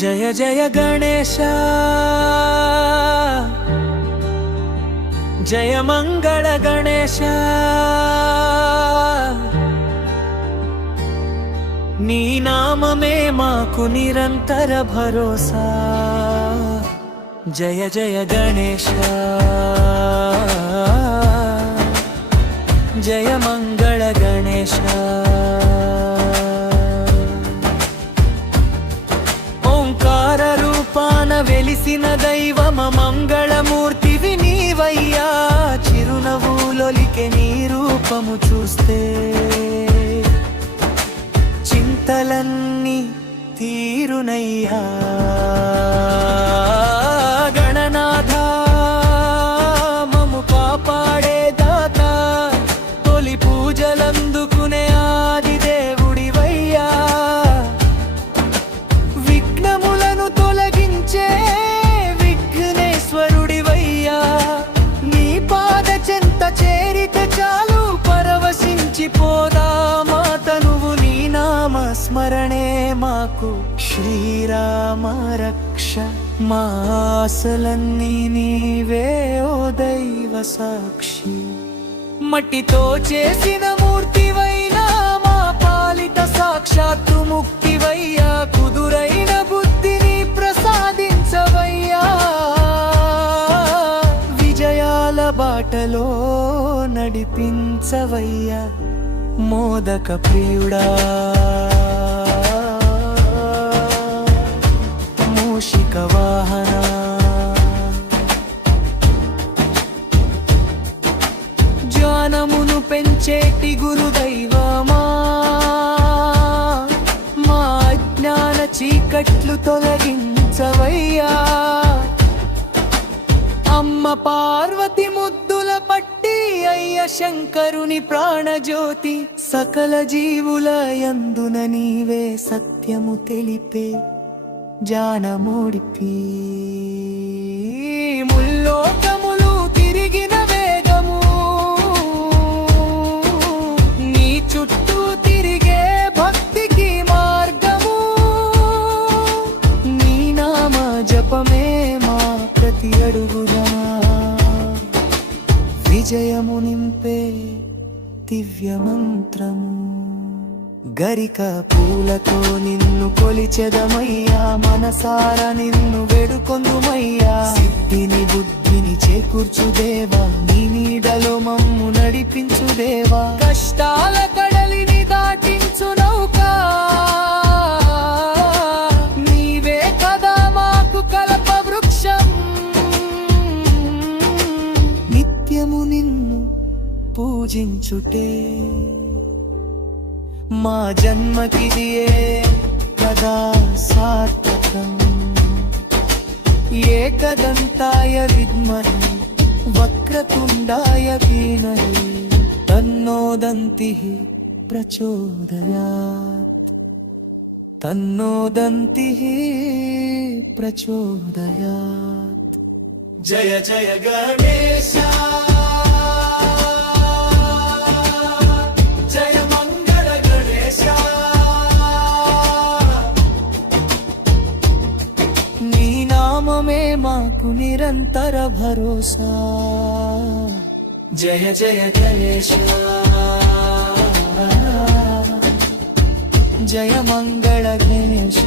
జయ జయ గణేశ జయ మంగళ గణేశ నీ నామమే మాకు నిరంతర భరోసా జయ జయ గణేశ జయ మంగళ గణేశ ఓంకార రూపాన వెలిసిన దైవమ మంగళమూర్తివి నీవయ్యా చిరునవ్వులొలికే నీ రూపము చూస్తే చింతలన్నీ తీరునయ్యా గణనాథ మము కాపాడే దాత తొలి పూజలందుకునే ఆది దేవుడివయ్యా విఘ్నములను తొలగించే విఘ్నేశ్వరుడివయ్యా నీ పాద చెంత చేరితే చాలు పరవశించిపోదా మాతనువు నీ నామ స్మరణే మాకు శ్రీరామ రక్ష మా ఆశలన్నీ నీవే ఓ దైవ సాక్షి మట్టితో చేసిన మూర్తివైనా మా పాలిత సాక్షాత్తు ముక్తివయ్యా కుదురైన బుద్ధిని ప్రసాదించవయ్యా విజయాల బాటలో నడిపించవయ్యా మోదక ప్రియుడా మూషిక వాహన జ్ఞానమును పెంచేటి గురుదైవమా మా అజ్ఞాన చీకట్లు తొలగించవయ్యా అమ్మ పార్వతి ముద్దుల పట్టి అయ్య శంకరుని ప్రాణజ్యోతి సకల జీవుల యందున నీవే సత్యము తెలిపే జానమోడిపి ముల్లోకములు తిరిగిన వేగము నీ చుట్టూ తిరిగే భక్తికి మార్గము నీ నామ జపమే మా ప్రతి అడుగునా విజయము నింపే దివ్య మంత్రము గరిక పూలతో నిన్ను కొలిచెదమయ్యా మనసార నిన్ను వేడుకొందుమయ్యా సిద్ధిని బుద్ధిని చేకూర్చుదేవా నీ నీడలో మమ్ము నడిపించుదేవా కష్టాల కడలిని దాటించు నౌకా నీవే కదా మాకు కల్ప వృక్షం నిత్యము నిన్ను పూజించుటే మా జన్మకిదియే కదా సార్థకం ఏకదంతాయ విద్మహి వక్రతుండాయ ధీమహి తన్నో దంతిః ప్రచోదయాత్ తన్నో దంతిః ప్రచోదయాత్ జయ జయ గణేశ నామమే మాకు నిరంతర భరోసా జయ జయ గణేశ జయ మంగళ గణేశ